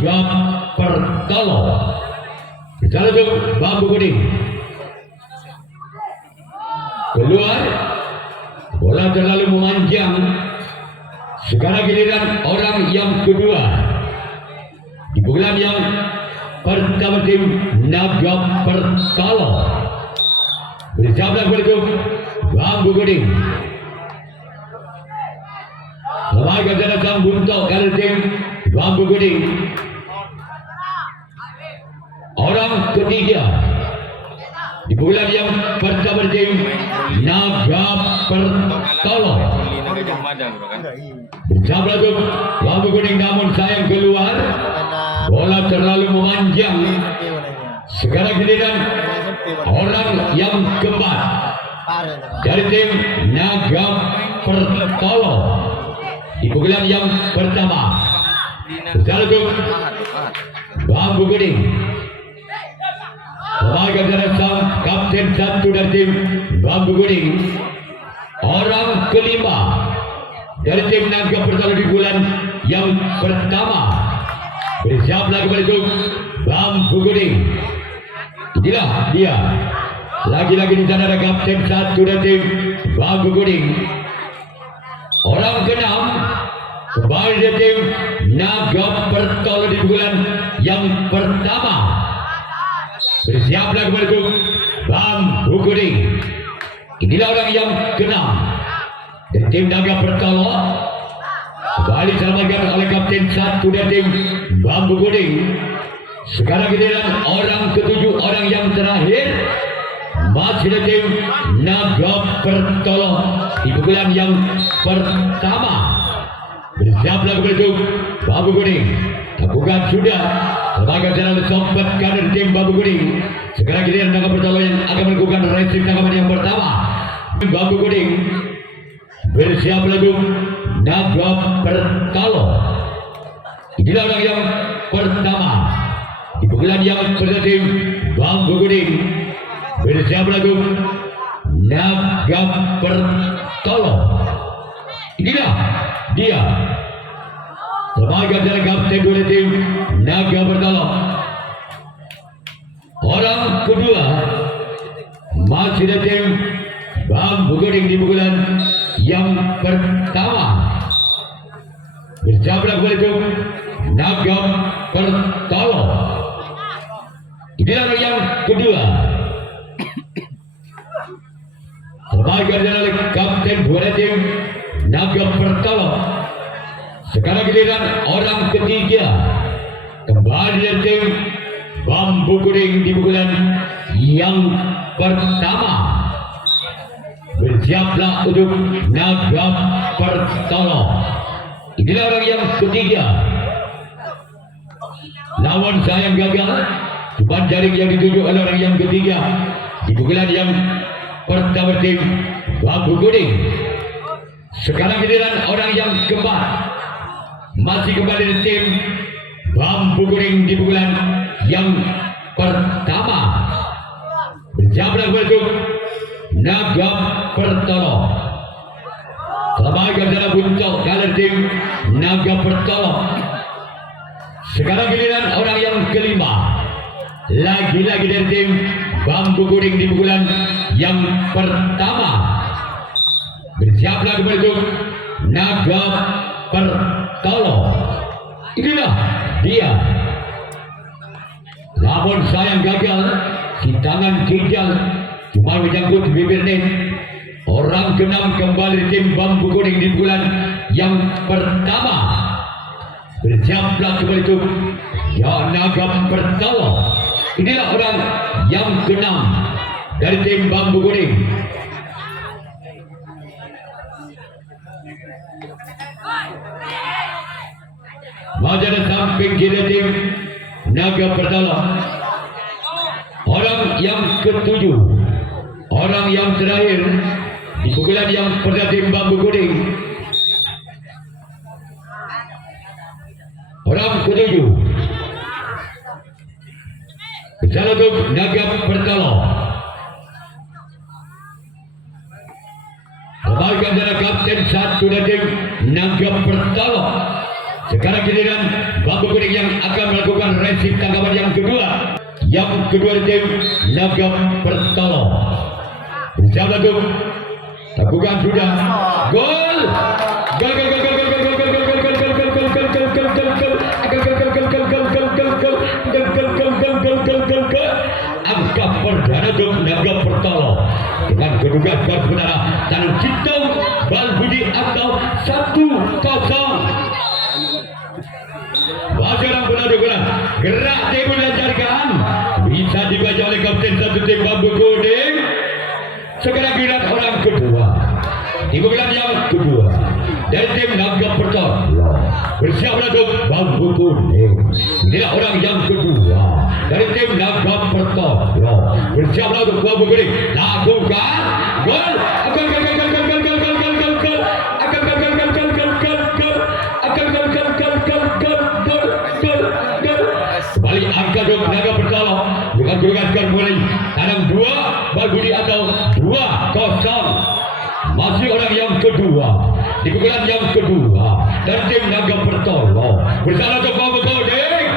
Naga Pertolo. Bicara untuk bambu kuning. Keluar. Bola terlalu memanjang. Sekarang giliran orang yang kedua. Di pukulan yang pertama tim Naga Pertolo. Berjablah berikut bambu kuning. Lembaga datang buntok dari tim bambu kuning. Orang ketiga di bulan yang pertama tim Naga Pertolo. Berjablah tuh bambu kuning namun sayang keluar. Bola terlalu memanjang. Sekarang giliran orang yang keempat dari tim Naga Pertolo. Di pukulan yang pertama berjalan ke bambu kuning. Lembaga datang kapten satu dari tim bambu kuning. Orang kelima dari tim Naga Pertolo di bulan yang pertama. Bersiaplah kembali ke bambu kuning. Inilah dia. Lagi-lagi di sana ada kapten satu dari tim bambu kuning. Orang keenam kembali dari tim Naga Pertolo di bulan yang pertama. Bersiaplah kembali ke bambu kuning. Inilah orang yang keenam dari tim Naga Pertolo. Kembali diselamatkan oleh kapten satu dari tim bambu kuning. Sekarang giliran orang ketujuh, orang yang terakhir. Masih dari tim Naga Pertolo di pukulan yang pertama. Bersiaplah kembali bambu kuning. Lakukan sudah. Lembaga jalan sobat kader tim bambu kuning. Sekarang giliran Naga Pertolo yang akan melakukan racing tangkapan yang pertama. Bambu kuning. Bersiaplah Naga Pertolo. Inilah orang yang pertama di pukulan yang pertama tim bambu kuning. Bersiaplah Naga Pertolo. Inilah dia. Lembaga dari kapten dua tim Naga Pertolo. Orang kedua masih dari tim bambu kuning di pukulan yang pertama. Bersiaplah kembali Naga Pertolo. Inilah orang yang kedua. Lembaga dari kapten dua tim Naga Pertolo. Sekarang giliran orang ketiga. Kembali dari tim bambu kuning di pukulan yang pertama. Bersiaplah untuk Naga Pertolo. Inilah orang yang ketiga. Lawan saya yang gagal. Cuma jaring yang dituju oleh orang yang ketiga. Di pukulan yang pertama tim bambu kuning. Sekarang giliran orang yang keempat. Masih kembali di tim bambu kuning di pukulan yang pertama. Berjablah untuk Naga Pertolo. Lembaga dalam buntok kader tim Naga Pertolo. Sekarang giliran orang yang kelima. Lagi-lagi dari tim bambu kuning di pukulan yang pertama. Bersiaplah kembali untuk Naga Pertolo. Inilah dia. Namun sayang gagal. Si tangan ginjal cuma menyangkut bibir net. Orang keenam kembali tim bambu kuning di bulan yang pertama. Bersiaplah kembali itu Naga Pertolo. Inilah orang yang keenam dari tim bambu kuning. Wajah samping kiri tim Naga Pertolo. Orang yang ketujuh, orang yang terakhir di pukulan yang pertama tim bambu kuning. Orang ketujuh berjalan untuk Naga Pertolo. Lembaga dari kapten satu dari tim Naga Pertolo. Sekarang giliran bambu kuning yang akan ofensif tanggapan yang kedua. Yang kedua tim Naga Pertolo. Bersama tuh lakukan sudah gol. Gol gol gol gol gol gol gol gol gol gol gol gol gol gol gol gol gol gol. Angka perdana untuk Naga Pertolo dengan kedudukan skor sementara Tanjung Citung Bal Budi atau 1-0. Wajar benar gerak tim dilancarkan bisa dibaca oleh kapten satu tim Bambu Kuning. Sekarang giliran orang kedua dibuka yang kedua dari tim Naga Pertolo bersiap untuk Bambu Kuning. Inilah orang yang kedua dari tim Naga Pertolo bersiap untuk Bambu Kuning. Lakukan gol. Kembali angka untuk Naga Pertolo bukan skor mulai tanam 2 Bal Budi atau 2-0. Masih orang yang kedua di pukulan yang kedua dari tim Naga Pertolo bersama untuk Bambu Kuning.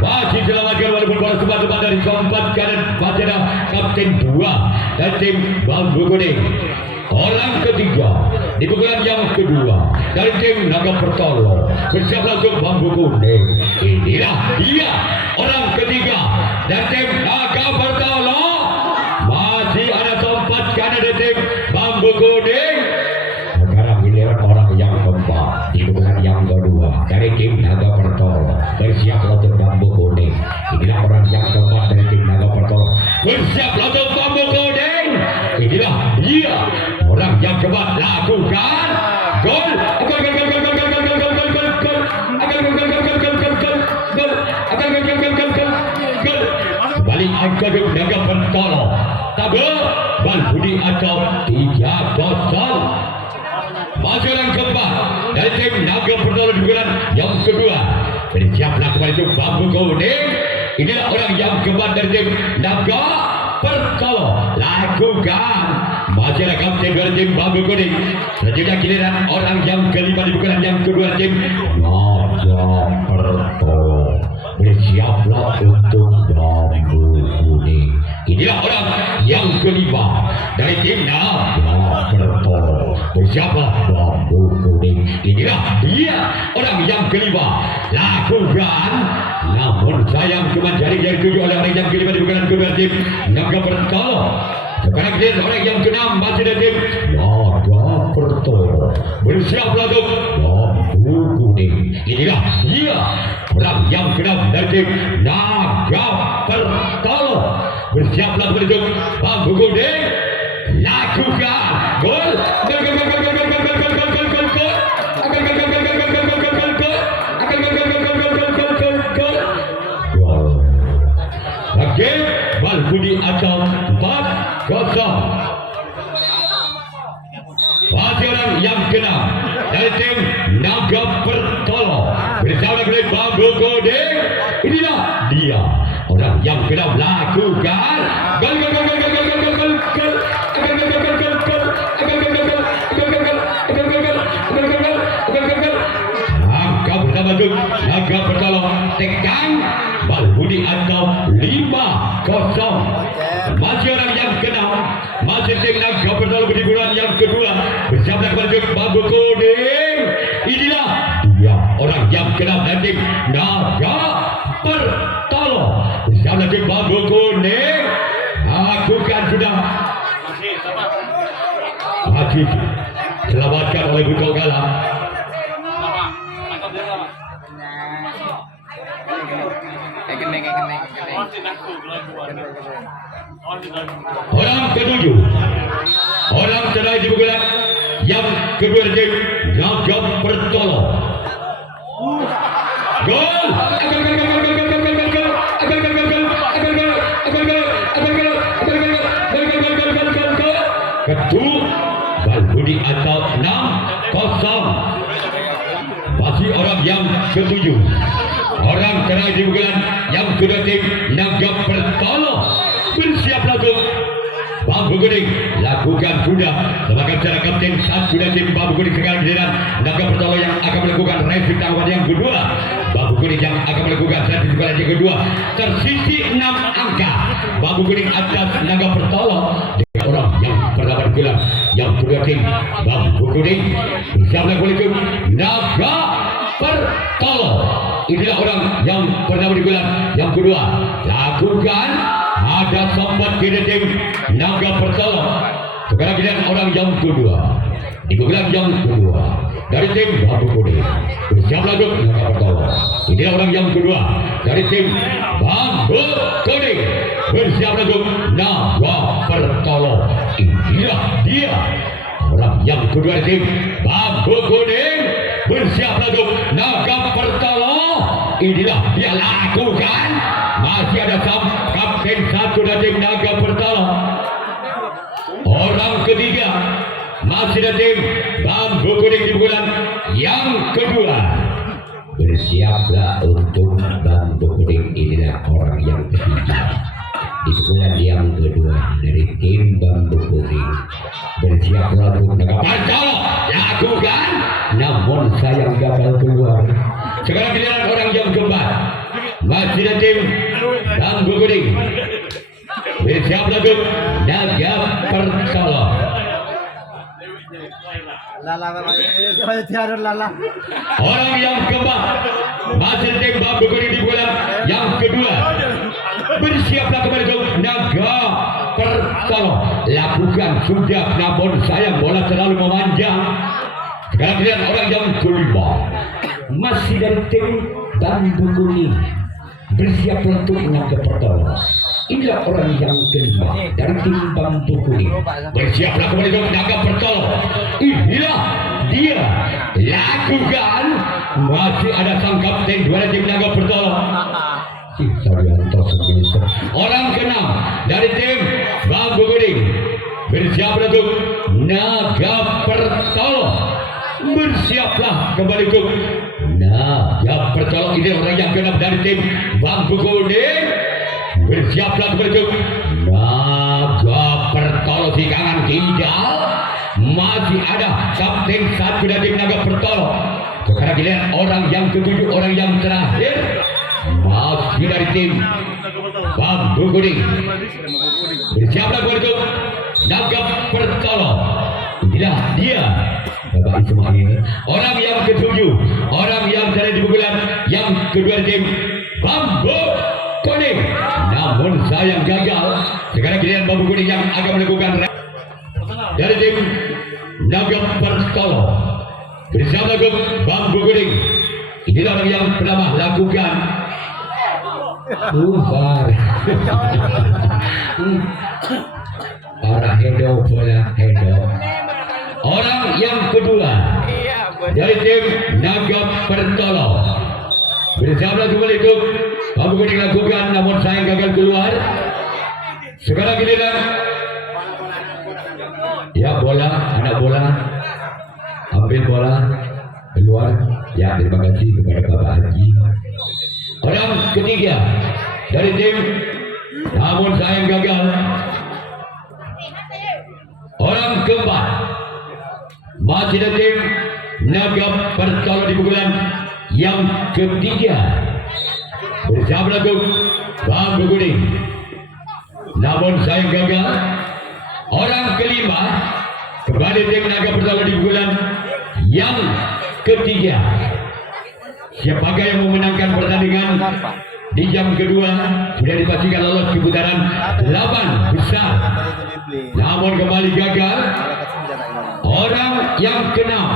Masih selamatkan walaupun bola sempat dari keempat kanan Bacana kapten 2 dari tim Bambu Kuning. Orang ketiga di pukulan yang kedua dari tim Naga Pertolo bersiap untuk Bambu Kuning. Inilah dia orang ketiga dari tim Naga Pertolo. Masih ada tempat kanan dari tim Bambu Kuning. Sekarang giliran orang yang keempat di pukulan yang kedua dari tim Naga Pertolo bersiap untuk Bambu Kuning. Inilah orang yang keempat dari tim Naga Pertolo bersiap untuk Bambu Kuning. Inilah dia orang yang keempat. Lakukan gol. Kembali angka Naga Pertolo tabel Bal Budi atau 3-0. Masih orang keempat dari tim Naga Pertolo di bulan yang kedua bersiaplah kembali itu Bambu Kuning. Inilah orang yang keempat dari tim Naga Pertolo. Lakukan masih ada kapten dari tim Bambu Kuning. Selanjutnya giliran orang yang kelima di bulan yang kedua tim Naga Pertolo. Bersiaplah untuk Bambu Kuning. Inilah orang yang kelima dari tim Naga Pertolo. Bersiaplah Bambu Kuning. Inilah dia orang yang kelima. Lakukan. Namun sayang cuma jari-jari tujuh oleh orang yang kelima di bulan kedua tim Naga Pertolo. Sekarang kita orang yang keenam masih dari tim Naga Pertolo. Bersiaplah untuk Bambu Kuning. Inilah dia orang yang keenam dari tim Naga Pertolo. Bersiaplah untuk Bambu Kuning. Lakukan gol. Bal Budi atau 4-0. Masih orang yang keenam dari tim Naga Pertolo bersama dengan Bambu Kuning. Inilah dia orang yang keenam. Lakukan gol. Angka bersama dengan Naga Pertolo tekan Bal Budi atau 5-0. Masih orang yang keenam masih tim Naga Pertolo di bulan yang kedua bersama dengan Bambu Kuning. Inilah dia orang yang keenam dari tim Naga Pertolo bersama dengan Bambu Kuning. Lakukan sudah masih selamatkan oleh Buto Galang. Orang ketujuh, orang terakhir di bulan yang kedua tim Naga Pertolo. Gol. Ketua Bal Budi atau 6-0. Masih orang yang ketujuh, orang terakhir di bulan yang kedua tim Naga Pertolo. Bersiaplah untuk Bambu Kuning lakukan sudah sebagai cara kapten satu dan tim Bambu Kuning sekarang giliran Naga Pertolo yang akan melakukan review tanggapan yang kedua. Bambu Kuning yang akan melakukan servis bola yang kedua, tersisi 6 angka. Bambu Kuning atas Naga Pertolo dengan orang yang pertama digelar yang kedua tim Bambu Kuning. Assalamualaikum Naga Pertolo. Inilah orang yang pertama digelar yang kedua. Lakukan ada sempat kira tim Naga Pertolo. Sekarang giliran orang yang kedua. Digelar yang kedua dari tim Bambu Kuning. Bersiap lagu Naga Pertolo. Inilah orang yang kedua dari tim Bambu Kuning. Bersiap lagu Naga Pertolo. Inilah dia orang yang kedua dari tim Bambu Kuning. Bersiap lagu Naga Pertolo. Inilah dia lakukan. Masih ada kapten satu dari tim Naga Pertolo. Orang ketiga masih ada tim Bambu Kuning di bulan yang kedua. Bersiaplah untuk Bambu Kuning. Inilah orang yang ketiga di bulan yang kedua dari tim Bambu Kuning. Bersiaplah untuk Naga Pertolo. Lakukan, namun sayang gagal keluar. Sekarang giliran orang yang keempat masih ada tim Bambu Kuning. Bersiaplah untuk Naga Pertolo. Orang yang keempat masih tim Bambu Kuning di bulan yang kedua. Bersiaplah kembali untuk Naga Pertolo. Lakukan sudah, namun sayang bola terlalu memanjang. Sekarang lihat orang yang kelima masih dari tim Bambu Kuning. Bersiaplah untuk Naga Pertolo. Inilah orang yang kelima dari tim Bambu Kuning. Bersiaplah kembali untuk Naga Pertolo. Inilah dia. Lakukan. Masih ada sang kapten dua tim Naga Pertolo. Orang keenam dari tim Bambu Kuning. Bersiaplah untuk Naga Pertolo. Bersiaplah kembali untuk Naga Pertolo. Ini orang yang keenam dari tim Bambu Kuning. Bersiaplah kembali untuk Naga Pertolo. Di kanan kidal masih ada kapten satu dari tim Naga Pertolo. Sekarang dilihat orang yang ketujuh, orang yang terakhir masih dari tim Bambu Kuning. Bersiaplah kembali untuk Naga Pertolo. Inilah dia Bapak Ismail, orang yang ketujuh, orang yang dari di bulan yang kedua tim Bambu Kuning. Namun sayang gagal. Sekarang giliran Bambu Kuning yang akan melakukan dari tim Naga Pertolo. Bersama grup Bambu Kuning. Inilah orang yang pertama lakukan bubar. Para hedo bola hedo. Orang yang kedua dari tim Naga Pertolo. Bersama kembali grup Bambu Kuning lakukan, namun sayang gagal keluar. Sekarang giliran ya bola, anak bola ambil bola keluar. Ya, terima kasih kepada Bapak Haji. Orang ketiga dari tim, namun sayang gagal. Orang keempat masih dari tim Naga Pertolo di pukulan yang ketiga. Bersama lagu Bambu Kuning, namun sayang gagal. Orang kelima kembali tim Naga Pertolo di pukulan yang ketiga. Siapakah yang memenangkan pertandingan di jam kedua sudah dipastikan lolos ke putaran 8 besar, namun kembali gagal. Orang yang keenam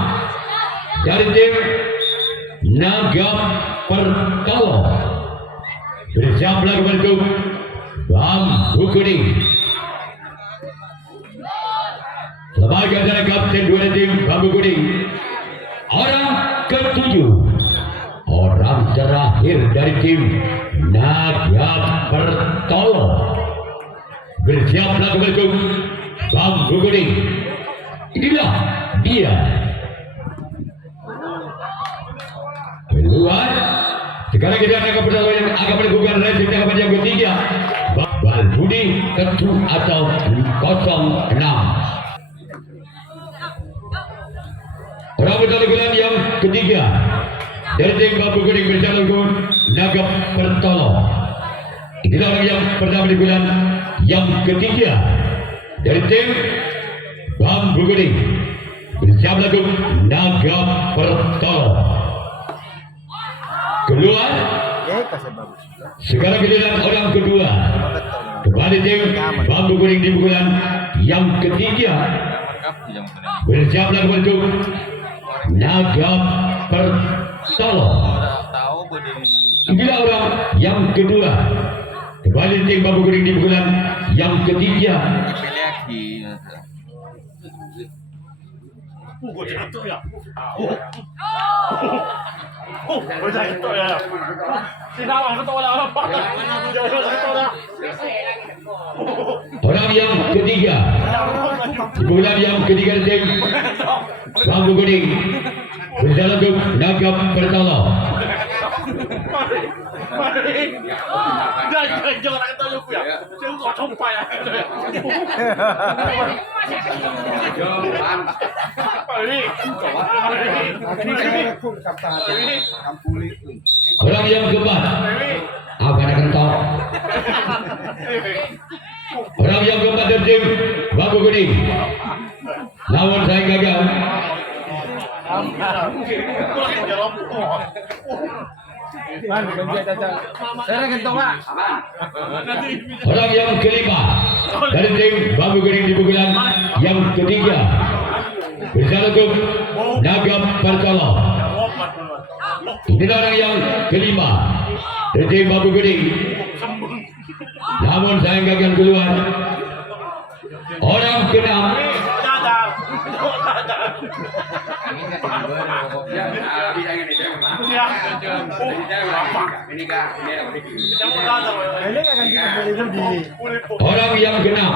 dari tim Naga Pertolo. Bersiaplah kembali untuk Bambu Kuning. Sebagai antara kapten dua tim Bambu Kuning. Orang ketujuh, orang terakhir dari tim Naga Pertolo. Bersiaplah kembali untuk Bambu Kuning. Inilah dia. Keluar. Sekarang kita akan Pertolo yang akan melakukan racing tanggapan yang ketiga. Bambu Budi Ketu atau 06. Orang bertolak bulan yang ketiga dari tim Bambu Kuning berjalan ke Naga Pertolo. Inilah orang yang pertama di bulan yang ketiga dari tim Bambu Kuning berjalan ke Naga Pertolo. Keluar. Sekarang giliran orang kedua. Kembali tim Bambu Kuning di bulan yang ketiga berjalan untuk Naga Pertolo. Inilah orang yang kedua. Kembali tim Bambu Kuning di bulan yang ketiga. Orang yang ketiga di bulan yang ketiga tim Bambu Kuning berjalan ke Naga Pertolo. Orang yang keempat apa nak kentau? Orang yang keempat dari tim Bambu Kuning. Lawan saya gagal. Orang yang kelima dari tim Bambu Kuning di bulan yang ketiga berjalan ke Naga Pertolo. Inilah orang yang kelima dari tim Bambu Kuning. Namun saya gagal keluar. Orang keenam orang yang keenam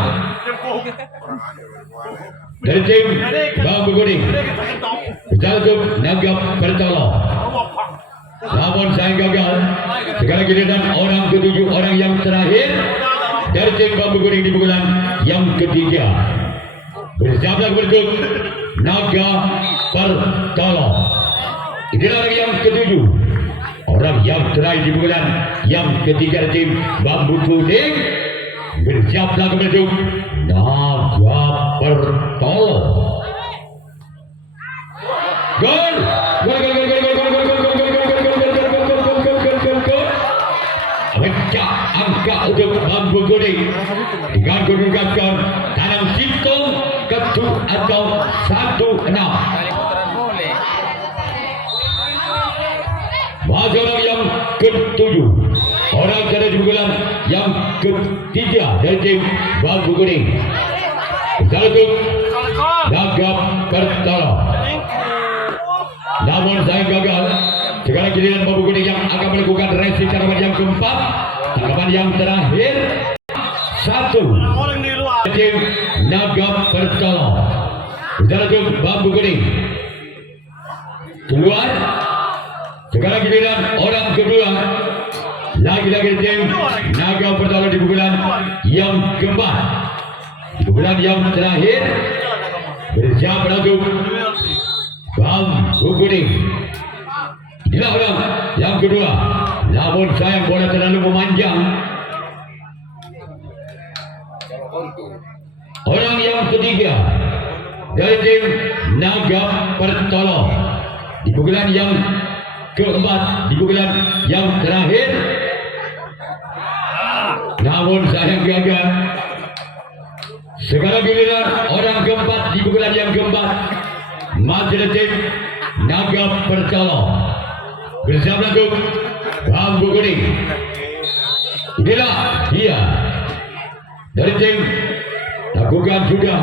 dari tim Bambu Kuning berjalan ke Naga Pertolo. Namun saya gagal. Sekarang giliran orang ketujuh, orang yang terakhir dari tim Bambu Kuning di bulan yang ketiga berjalan untuk Naga Pertolo. Inilah orang yang ketujuh, orang yang terakhir di bulan yang ketiga dari tim Bambu Kuning berjalan untuk Naga Pertolo. Gol! Gol! Gol! Gol! Gol! Gol! Gol! Gol! Pecah angka untuk Bambu Kuning dengan kedudukan skor dalam sistem Ketu atau 16. Masih orang yang ketujuh, orang cara di bulan yang ketiga dari tim Bambu Kuning satu Naga Pertolo. Namun saya gagal. Sekarang giliran Bambu Kuning yang akan melakukan resi tanaman yang keempat, tanaman yang terakhir satu tim Naga Pertolo. Berjalan ke Bambu Kuning keluar. Sekarang giliran orang kedua, lagi-lagi tim Naga Pertolo di bulan yang keempat, di bulan yang terakhir bersiap untuk Bambu Kuning. Inilah orang yang kedua. Namun sayang bola terlalu memanjang. Orang yang ketiga dari tim Naga Pertolo di bulan yang keempat, di bulan yang terakhir. Namun sayang gagal. Sekarang giliran orang keempat di bulan yang keempat, masih tim Naga Pertolo bersama untuk Bambu Kuning. Inilah dia dari tim lakukan sudah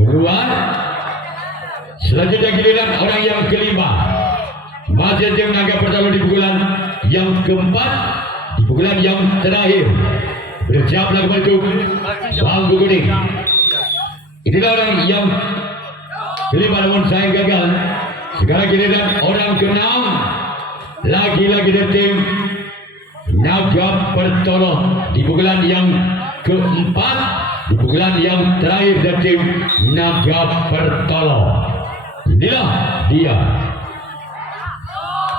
keluar. Selanjutnya giliran orang yang kelima, masih tim Naga Pertolo di bulan yang keempat, di bulan yang terakhir bersiap lakukan untuk Bambu Kuning. Inilah orang yang kelima, namun saya gagal. Sekarang giliran orang keenam, lagi-lagi dari tim Naga Pertolo di bulan yang keempat di pukulan yang terakhir dari tim Naga Pertolong. Inilah dia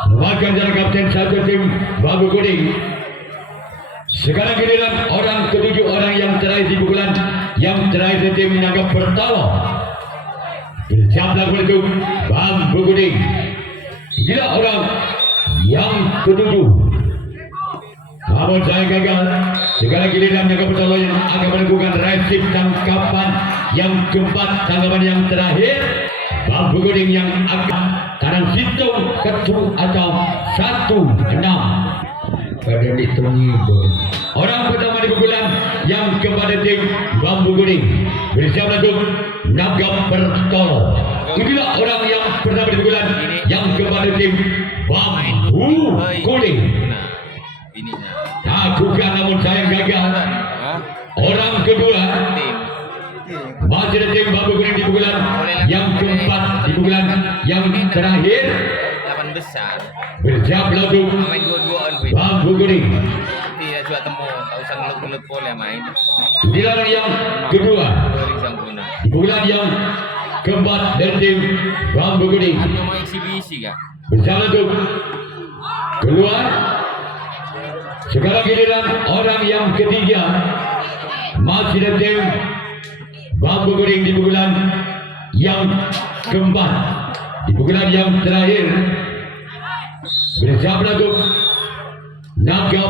memakan jalan kapten satu tim Bambu Kuning. Sekarang giliran orang ketujuh, orang yang terakhir di pukulan yang terakhir dari tim Naga Pertolong. Bersiap lakukan itu Bambu Kuning. Inilah orang yang ketujuh. Namun saya gagal. Sekarang giliran Naga Pertolong yang akan melakukan resip tangkapan yang keempat, tangkapan yang terakhir. Bambu Kuning yang akan kanan situng ketu atau 1-6 pada ditungi. Orang pertama di pukulan yang kepada tim Bambu Kuning. Bersiap untuk Naga Pertolong. Inilah orang yang pertama di pukulan yang kepada tim Bambu Kuning. Lakukan namun sayang gagal. Orang kedua masih ada tim Bambu Kuning di pukulan yang keempat, di pukulan yang terakhir. 8 besar. Bersiap untuk Main dua-duaan Bambu Kuning. Tidak juga temu, tak usah ngelut-ngelut boleh main. Inilah orang yang kedua Goreng Sangguna. di pukulan yang keempat dari tim Bambu Kuning. Anu mau eksibisi kah? Bersiap untuk keluar. Sekarang giliran orang yang ketiga masih ada tim Bambu Kuning di pukulan yang keempat, di pukulan yang terakhir. Bersiap untuk Naga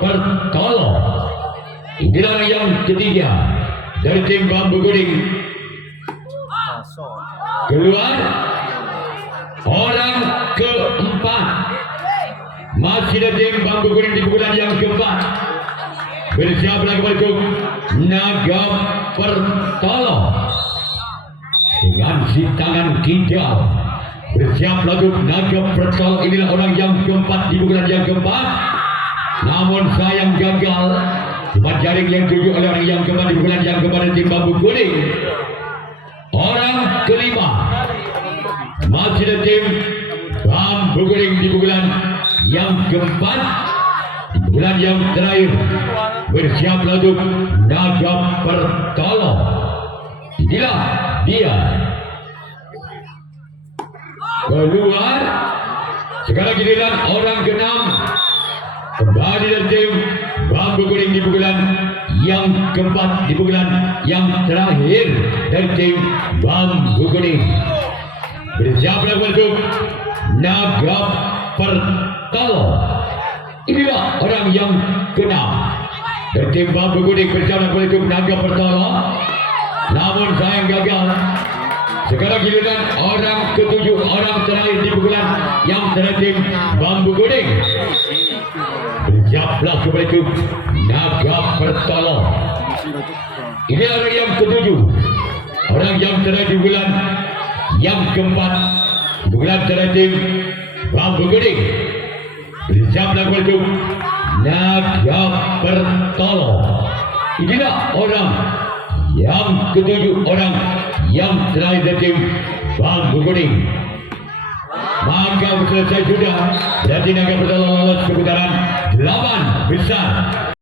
Pertolong. Inilah orang yang ketiga dari tim Bambu Kuning. Keluar. Orang keempat masih ada tim Bambu Kuning di pukulan yang keempat. Bersiap lagi untuk Naga Pertolong dengan si tangan kidal. Bersiap lagu Naga Pertolong. Inilah orang yang keempat di pukulan yang keempat. Namun sayang gagal. Empat jaring yang tujuh oleh orang yang keempat di pukulan yang keempat dari tim Bambu Kuning. Orang kelima masih ada tim Bambu Kuning di pukulan yang keempat, di pukulan yang terakhir. Bersiap untuk Naga Pertolong. Inilah dia. Keluar. Sekarang giliran orang keenam kembali dari tim Bambu Kuning di pukulan yang keempat, di pukulan yang terakhir dari tim Bambu Kuning. Bersiap untuk Naga Pertolong. Inilah orang yang keenam dari tim Bambu Kuning. Bersiap untuk Naga Pertolong. Namun sayang gagal. Sekarang giliran orang ketujuh, orang terakhir di pukulan yang terakhir tim Bambu Kuning. Bersiaplah kepada itu Naga Pertolong. Ini orang yang ketujuh, orang yang terakhir di pukulan yang keempat, di pukulan terakhir tim Bambu Kuning. Bersiaplah kepada itu Naga Pertolong. Inilah orang yang ketujuh, orang yang terakhir dari tim Bambu Kuning. Maka selesai sudah. Jadi Naga Pertolong lolos ke putaran 8 besar.